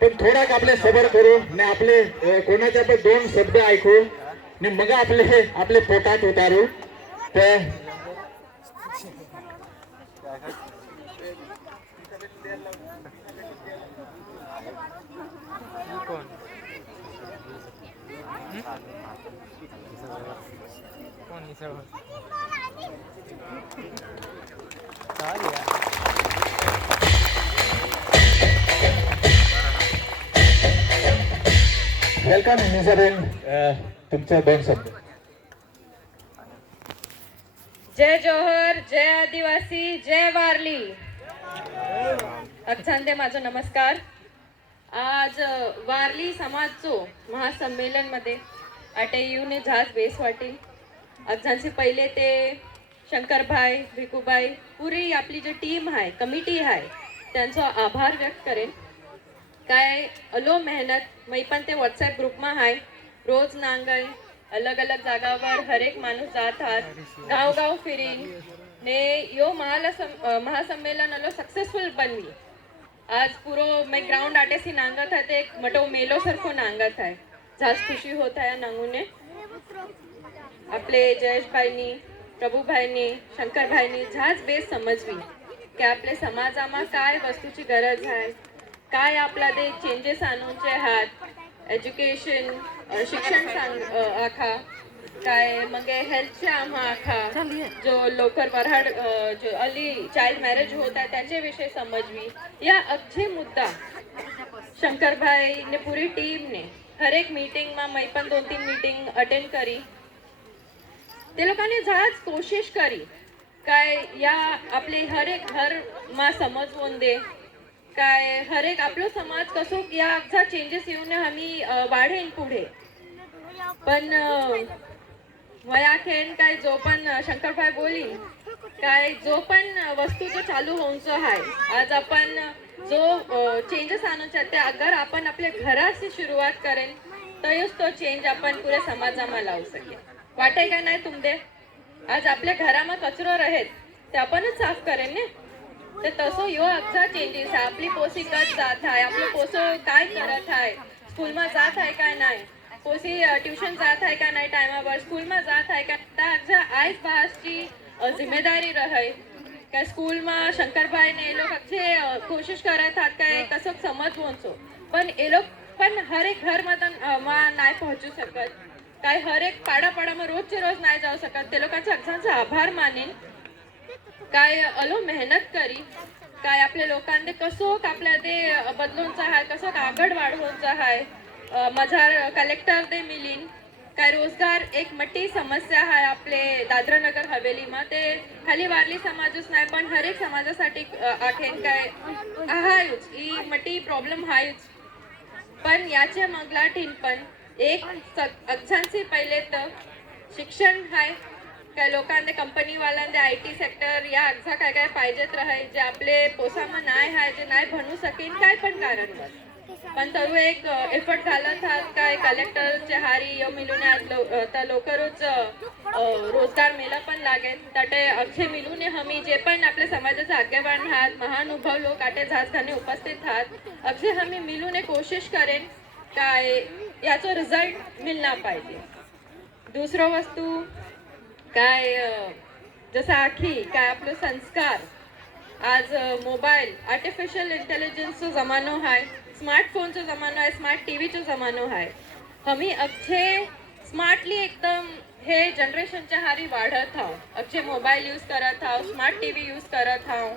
पण थोडाक आपले सबर करू ने आपले कोणाच्या पण दोन शब्द ऐकू ने मग आपले पोटात उतारू तर वेलकम निजारीन तुमचे दोन शब्द. जय जोहर, जय आदिवासी, जय वारली. अक्षांते माझो नमस्कार. आज वारली समाजचो महासंमेलन मध्ये आटे येऊन झाज बेस वाटेल. अक्षांचे पहिले ते शंकरभाई, भिकूबाई, पुरी आपली जी टीम आहे, कमिटी आहे, त्यांचा आभार व्यक्त करेन. काय अलो मेहनत मी पण ते व्हॉट्सअप ग्रुपमा आहे. रोज नांगय अलग अलग जागावर हर एक माणूस जात आहात, गाव गाव फिरीन ने यो महासंमेलन अलो सक्सेसफुल बनवी. आज पुरो मैं ग्राउंड आटेसी नांगत है ते एक मटो मेलो सरखो नांगत है. जास्त खुशी होत आहे नांगूने. आपले जयेशभाईनी, प्रभुभाईनी, शंकरभाईनी झाज बेस समजवी की आपले समाजामा काय वस्तूची गरज आहे, काय आपला ते चेंजेस आणूचे आहात. एज्युकेशन शिक्षण आखा काय मग हेल्थचे आम्हा आखा जो लवकर वराड जो अली चाइल्ड मॅरेज होत आहे त्याच्याविषयी समजवी. या अख्खे मुद्दा शंकरभाई ने पूरी टीम ने हर एक मीटिंग में मैं पण 2-3 मीटिंग अटेंड करी. ते लोकांनी झाज कोशिश करी काय या आपले हर एक घर मा समजवून दे काय हर एक आपलो समाज कसो या अगजा चेंजेस येऊन आम्ही वाढेन पुढे. पण वयाखेन काय जो पण शंकरभाई बोली काय जो पण वस्तू जो चालू होऊनचो आहे, आज आपण जो चेंजेस आणूचे ते अगर आपण आपल्या घराशी सुरुवात करेन तोच तो चेंज आपण पुऱ्या समाजामा लावू शकेल. वाटे का नाही तुमदे? आज आपल्या घरामा कचरो रहेत ते आपणच साफ करेन ने. तर तसो यो अगजा चेंजेस आहे. आपली पोसी कच जात आहे, आपलं पोसो काय करत आहे, स्कूलमा जात आहे काय नाही, पोसी ट्युशन जात आहे का नाही टायमावर, स्कूलमा जात आहे का. त्या अगजा आईच बासची जिम्मेदारी रहे काय स्कूलमा शंकरभाई ने लोग अगजे कोशिश करत आहात काय कसं समज वोंचो. पण ए लोग पण हर एक घर मधून नाही पोहोचू शकत काय हर एक पाडापाडामा रोजचे रोज नाही जाऊ शकत. ते लोकांचा अगजांचा आभार मानेन काय अलो मेहनत करी काय आपल्या लोकांनी कसो आपल्या ते बदलूनचा आहे, कसो आगड वाढवूनचा आहे. माझा कलेक्टर ते मिलीन काय रोजगार एक मोठी समस्या आहे आपले दादरा नगर हवेलीमा. ते खाली वारली समाजच नाही पण हर एक समाजासाठी आखेन काय आहेच ही मोठी प्रॉब्लेम आहेच. पण याच्या मगलाठीन पण एक अक्षांशी पहिले तर शिक्षण आहे काय लोकांना कंपनी वाल्यांना IT सेक्टर या अगजा काय काय पाहिजेत रहे जे आपले पोसामा नाही आहे, जे नाही बनू सकेन काय पण कारण पण तरू एक एफर्ट घालत आहात काय कलेक्टरचे हारी यो मिळून तर लवकरच रोजगार मेला पण लागेल. त्याटे अक्षे मिळून हमी जे पण आपल्या समाजाचे आज्ञावान आहात, महानुभाव लोक आटे झाजखाने उपस्थित आहात, अक्षे हमी मिळून कोशिश करेन काय याचा रिझल्ट मिळणार पाहिजे. दुसरं वस्तू काय जसं आखी काय आपलं संस्कार. आज मोबाईल आर्टिफिशियल इंटेलिजन्सचा जमानो आहे, स्मार्टफोनचा जमानो आहे, स्मार्ट टीव्हीचा जमानो आहे. आम्ही अख्खे स्मार्टली एकदम हे जनरेशनच्या हारी वाढत आहो. अख्खे मोबाईल यूज करत आहो, स्मार्ट टीव्ही यूज करत आहो,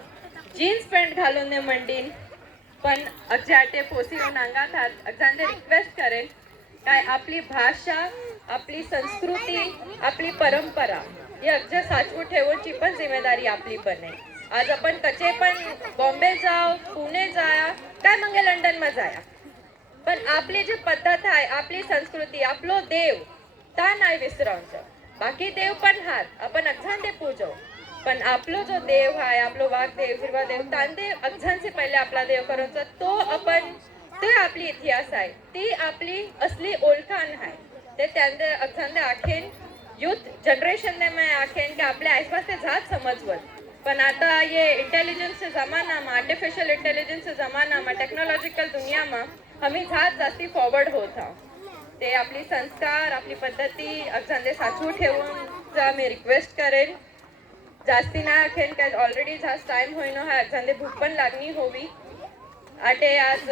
जीन्स पॅन्ट घालून ने मंडीन. पण अख्खे आटे पोसीवर नांगात आहात. अगजांते रिक्वेस्ट करेन काय आपली भाषा, आपली संस्कृती, आपली परंपरा ही अगदी साचवून ठेवण्याची पण जिम्मेदारी आपली पण आहे. आज आपण कचे पण बॉम्बे जाओ, पुणे जाया काय मग लंडन मा जाया, पण आपली जी पद्धत आहे, आपली संस्कृती, आपलो देव ता नाही विसरायचं. बाकी देव पण हात आपण अगझांते पूजो, पण आपलो जो देव आहे, आपलो वाघ देव, हिरवा देव, तांदे अगझांचे पहिले आपला देव करायचा. तो आपण ते आपली इतिहास आहे, ती आपली असली ओळखाण आहे. ते त्यांचे अगझांते आखेन युथ जनरेशन ने मैं आखेन की आपल्या आसपास ते जात समजवत पण आता ये इंटेलिजन्सचा जमाना में, आर्टिफिशियल इंटेलिजन्सचा जमाना में, टेक्नॉलॉजिकल दुनिया में आम्ही जास्ती फॉरवर्ड होत आहोत. ते आपली संस्कार, आपली पद्धती अगदी साचवून ठेवून मी रिक्वेस्ट करेन. जास्ती ना खेळ काय ऑलरेडी जास्त टाइम होईन हा अगदी भूक पण लागणी होवी. आटे आज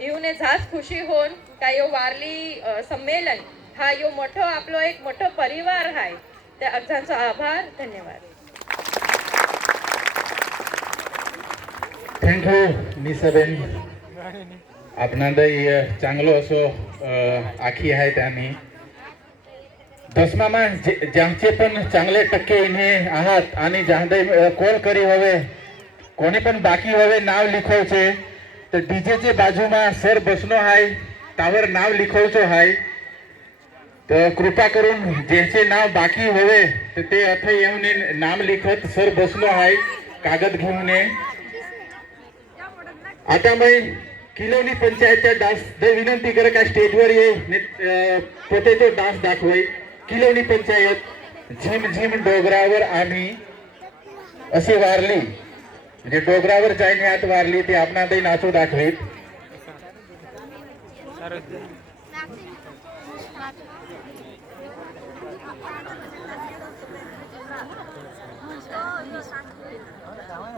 येऊन जास्त खुशी होऊन काय यो वारली संमेलन हा यो मोठो आपलो एक मोठो परिवार आहे. त्या अगजांचा आभार, धन्यवाद. थँक्यू निसाबेन. आपणादय चांगलो असो आखी आहे त्यांनी दसमामा ज्यांचे पण चांगले टक्के इन्हे आहात आणि ज्यांदे कॉल करी हवे कोणी पण बाकी हवे नाव लिखवचे तर डीजे चे बाजूमा सर बसनो आहे त्यावर नाव लिखवचो आहे. तर कृपा करून ज्यांचे नाव बाकी हवे तर ते अथ येऊन नाम लिखत सर बसलो आहे कागद घेऊन. आता मी किलोनी पंचायतच्या डान्स विनंती कर का स्टेजवर ये पोते तो डान्स दाखवाय. किलोनी पंचायत झिम झिम डोंगरावर आम्ही अशी वारली म्हणजे डोंगरावर जाईन आत वारली ते आपणा ते नाचू दाखवीत.